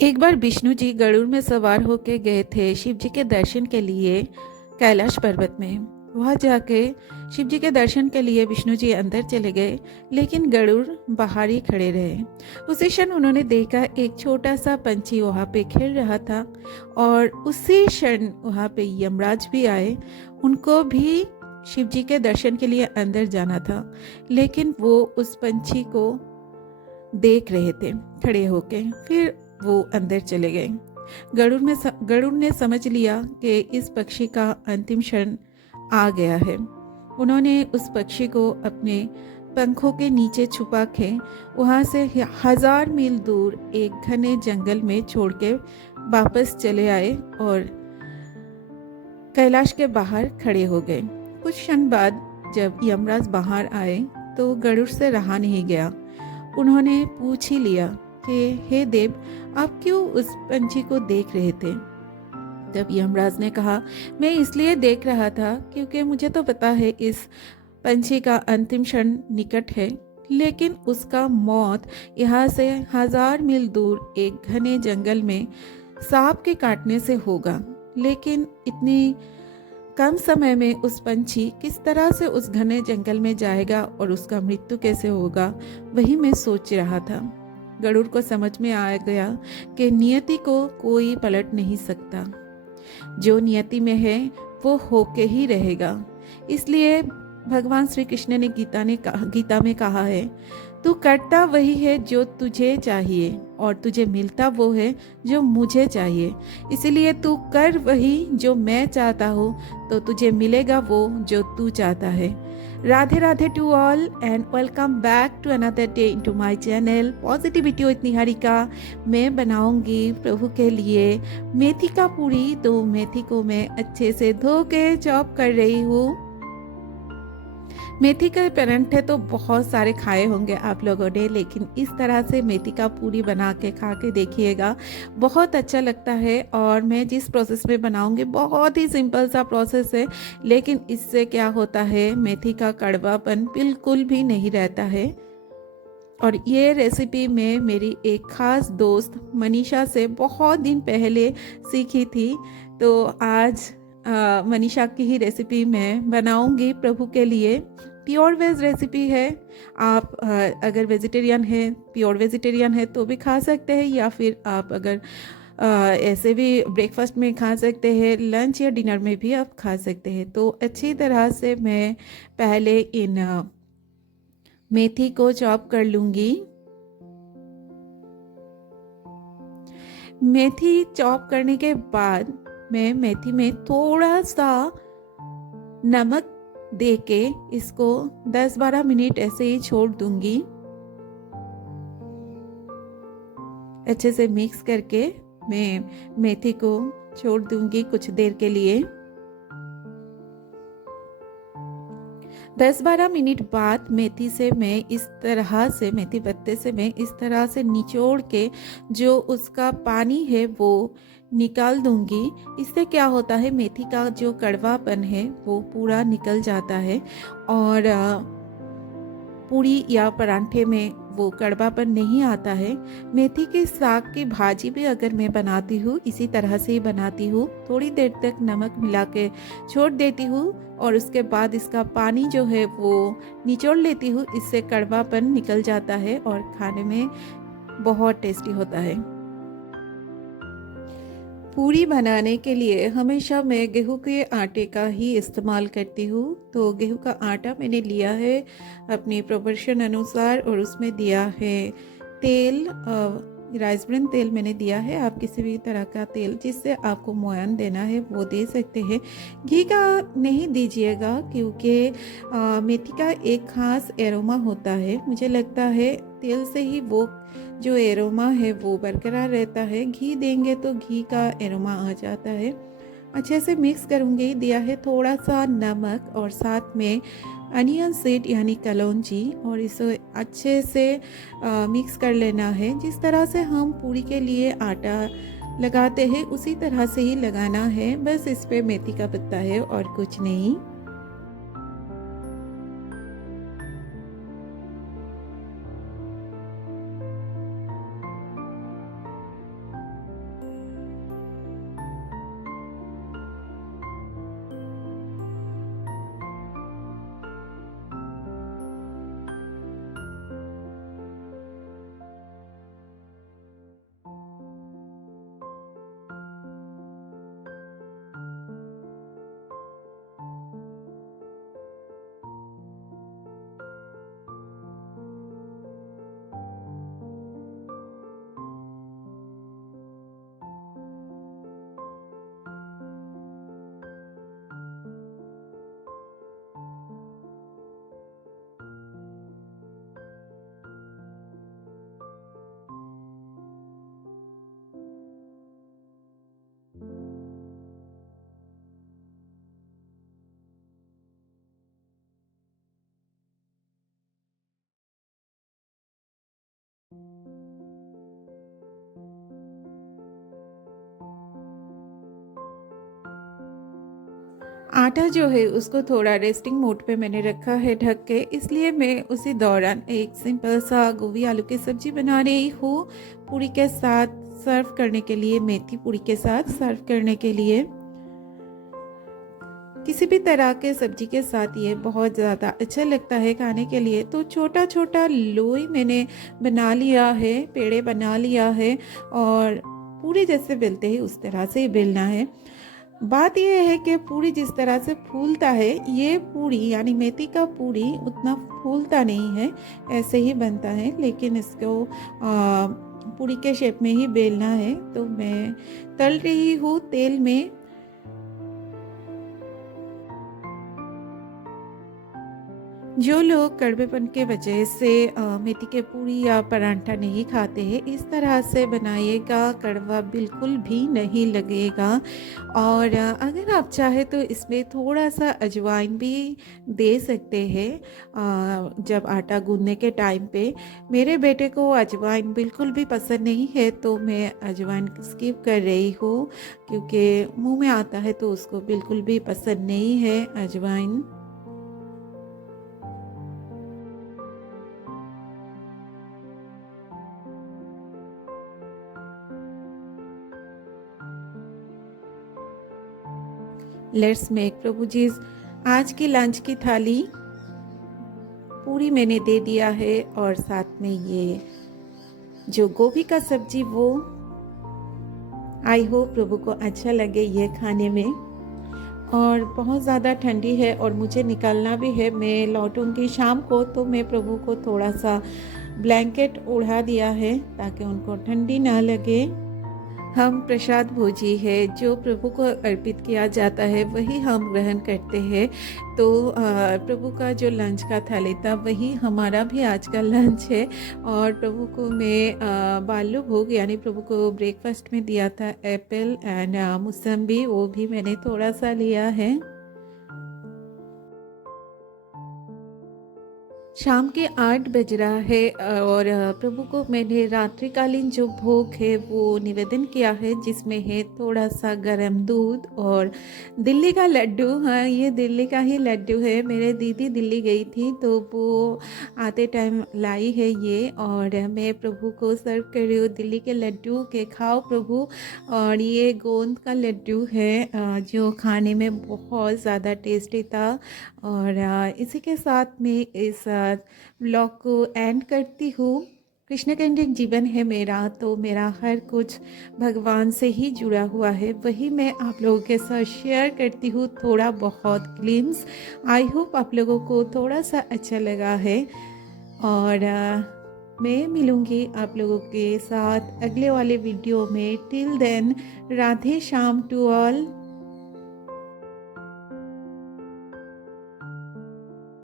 एक बार विष्णु जी गरुड़ में सवार होके गए थे शिव जी के दर्शन के लिए कैलाश पर्वत में। वहां जाके शिव जी के दर्शन के लिए विष्णु जी अंदर चले गए, लेकिन गरुड़ बाहर ही खड़े रहे। उसी क्षण उन्होंने देखा एक छोटा सा पंछी वहां पे खेल रहा था, और उसी क्षण वहां पे यमराज भी आए। उनको भी शिव जी के दर्शन के लिए अंदर जाना था, लेकिन वो उस पंछी को देख रहे थे खड़े होके। फिर वो अंदर चले गए। गरुड़ ने समझ लिया कि इस पक्षी का अंतिम क्षण आ गया है। उन्होंने उस पक्षी को अपने पंखों के नीचे छुपा के वहां से 1000 मील दूर एक घने जंगल में छोड़ के वापस चले आए और कैलाश के बाहर खड़े हो गए। कुछ क्षण बाद जब यमराज बाहर आए तो गरुड़ से रहा नहीं गया। उन्होंने पूछ ही लिया कि हे देव, आप क्यों उस पंछी को देख रहे थे? तब यमराज ने कहा, मैं इसलिए देख रहा था क्योंकि मुझे तो पता है इस पंछी का अंतिम क्षण निकट है, लेकिन उसका मौत यहाँ से 1000 मील दूर एक घने जंगल में सांप के काटने से होगा। लेकिन इतनी कम समय में उस पंछी किस तरह से उस घने जंगल में जाएगा और उसका मृत्यु कैसे होगा, वही मैं सोच रहा था। गरुड़ को समझ में आ गया कि नियति को कोई पलट नहीं सकता। जो नियति में है वो होके ही रहेगा। इसलिए भगवान श्री कृष्ण ने गीता में कहा है, तू करता वही है जो तुझे चाहिए और तुझे मिलता वो है जो मुझे चाहिए। इसलिए तू कर वही जो मैं चाहता हूँ, तो तुझे मिलेगा वो जो तू चाहता है। Radhe Radhe to all and welcome back to another day into my channel positivity with Niharika. मैं बनाऊंगी प्रभु के लिए मेथी का पूरी। तो मेथी को मैं अच्छे से धो के चॉप कर रही हूँ। मेथी के परांठे तो बहुत सारे खाए होंगे आप लोगों ने, लेकिन इस तरह से मेथी का पूरी बना के खा के देखिएगा, बहुत अच्छा लगता है। और मैं जिस प्रोसेस में बनाऊंगी बहुत ही सिंपल सा प्रोसेस है, लेकिन इससे क्या होता है, मेथी का कड़वापन बिल्कुल भी नहीं रहता है। और ये रेसिपी मैं मेरी एक ख़ास दोस्त मनीषा से बहुत दिन पहले सीखी थी। तो आज मनीषा की ही रेसिपी मैं बनाऊंगी प्रभु के लिए। प्योर वेज रेसिपी है। आप अगर वेजिटेरियन है, प्योर वेजिटेरियन है तो भी खा सकते हैं, या फिर आप अगर ऐसे भी ब्रेकफास्ट में खा सकते हैं, लंच या डिनर में भी आप खा सकते हैं। तो अच्छी तरह से मैं पहले इन मेथी को चॉप कर लूँगी। मेथी चॉप करने के बाद मैं मेथी में थोड़ा सा नमक दे के इसको 10-12 मिनट ऐसे ही छोड़ दूंगी। अच्छे से मिक्स करके मैं मेथी को छोड़ दूंगी कुछ देर के लिए। 10-12 मिनट बाद मेथी से मैं इस तरह से, मेथी पत्ते से मैं इस तरह से निचोड़ के जो उसका पानी है वो निकाल दूंगी। इससे क्या होता है, मेथी का जो कड़वापन है वो पूरा निकल जाता है, और पूरी या परांठे में वो कड़वापन नहीं आता है। मेथी के साग की भाजी भी अगर मैं बनाती हूँ इसी तरह से ही बनाती हूँ। थोड़ी देर तक नमक मिला के छोड़ देती हूँ और उसके बाद इसका पानी जो है वो निचोड़ लेती हूँ। इससे कड़वापन निकल जाता है और खाने में बहुत टेस्टी होता है। पूरी बनाने के लिए हमेशा मैं गेहूं के आटे का ही इस्तेमाल करती हूँ। तो गेहूं का आटा मैंने लिया है अपनी प्रोपोर्शन अनुसार, और उसमें दिया है तेल, राइस ब्रान तेल मैंने दिया है। आप किसी भी तरह का तेल जिससे आपको मोयन देना है वो दे सकते हैं। घी का नहीं दीजिएगा, क्योंकि मेथी का एक खास एरोमा होता है। मुझे लगता है तेल से ही वो जो एरोमा है वो बरकरार रहता है। घी देंगे तो घी का एरोमा आ जाता है। अच्छे से मिक्स करूँगी। दिया है थोड़ा सा नमक और साथ में अनियन सीड यानी कलौंजी, और इसे अच्छे से मिक्स कर लेना है। जिस तरह से हम पूरी के लिए आटा लगाते हैं उसी तरह से ही लगाना है। बस इस पे मेथी का पत्ता है और कुछ नहीं। आटा जो है उसको थोड़ा रेस्टिंग मोड पे मैंने रखा है ढक के, इसलिए मैं उसी दौरान एक सिंपल सा गोभी आलू की सब्जी बना रही हूँ पूरी के साथ सर्व करने के लिए, मेथी पूरी के साथ सर्व करने के लिए। किसी भी तरह के सब्जी के साथ ये बहुत ज़्यादा अच्छा लगता है खाने के लिए। तो छोटा छोटा लोई मैंने बना लिया है, पेड़े बना लिया है और पूरी जैसे बेलते हैं उस तरह से ही बेलना है। बात यह है कि पूरी जिस तरह से फूलता है, ये पूरी यानी मेथी का पूरी उतना फूलता नहीं है, ऐसे ही बनता है, लेकिन इसको पूरी के शेप में ही बेलना है। तो मैं तल रही हूँ तेल में। जो लोग कड़वेपन के वजह से मेथी के पूरी या परांठा नहीं खाते हैं, इस तरह से बनाइएगा, कड़वा बिल्कुल भी नहीं लगेगा। और अगर आप चाहे तो इसमें थोड़ा सा अजवाइन भी दे सकते हैं जब आटा गूंदने के टाइम पे। मेरे बेटे को अजवाइन बिल्कुल भी पसंद नहीं है, तो मैं अजवाइन स्किप कर रही हूँ, क्योंकि मुंह में आता है तो उसको बिल्कुल भी पसंद नहीं है अजवाइन। लेट्स मेक प्रभु जी। आज की लंच की थाली पूरी मैंने दे दिया है और साथ में ये जो गोभी का सब्जी, वो आई होप प्रभु को अच्छा लगे ये खाने में। और बहुत ज़्यादा ठंडी है और मुझे निकलना भी है, मैं लौटूंगी शाम को, तो मैं प्रभु को थोड़ा सा ब्लैंकेट ओढ़ा दिया है ताकि उनको ठंडी ना लगे। हम प्रसाद भोजी है, जो प्रभु को अर्पित किया जाता है वही हम ग्रहण करते हैं। तो प्रभु का जो लंच का थाली था वही हमारा भी आज का लंच है। और प्रभु को मैं बालू भोग यानी प्रभु को ब्रेकफास्ट में दिया था एप्पल एंड मौसम्बी, वो भी मैंने थोड़ा सा लिया है। शाम के 8 बज रहा है और प्रभु को मैंने रात्रिकालीन जो भोग है वो निवेदन किया है, जिसमें है थोड़ा सा गर्म दूध और दिल्ली का लड्डू। हाँ, ये दिल्ली का ही लड्डू है, मेरे दीदी दिल्ली गई थी तो वो आते टाइम लाई है ये, और मैं प्रभु को सर्व कर रही हूँ दिल्ली के लड्डू के, खाओ प्रभु। और ये गोंद का लड्डू है जो खाने में बहुत ज़्यादा टेस्टी था। और इसी के साथ में इस व्लॉग को एंड करती हूँ। कृष्ण केंद्रित जीवन है मेरा, तो मेरा हर कुछ भगवान से ही जुड़ा हुआ है, वही मैं आप लोगों के साथ शेयर करती हूँ, थोड़ा बहुत ग्लिम्स। आई होप आप लोगों को थोड़ा सा अच्छा लगा है। और मैं मिलूँगी आप लोगों के साथ अगले वाले वीडियो में। Till then, Radhe Shyam to all.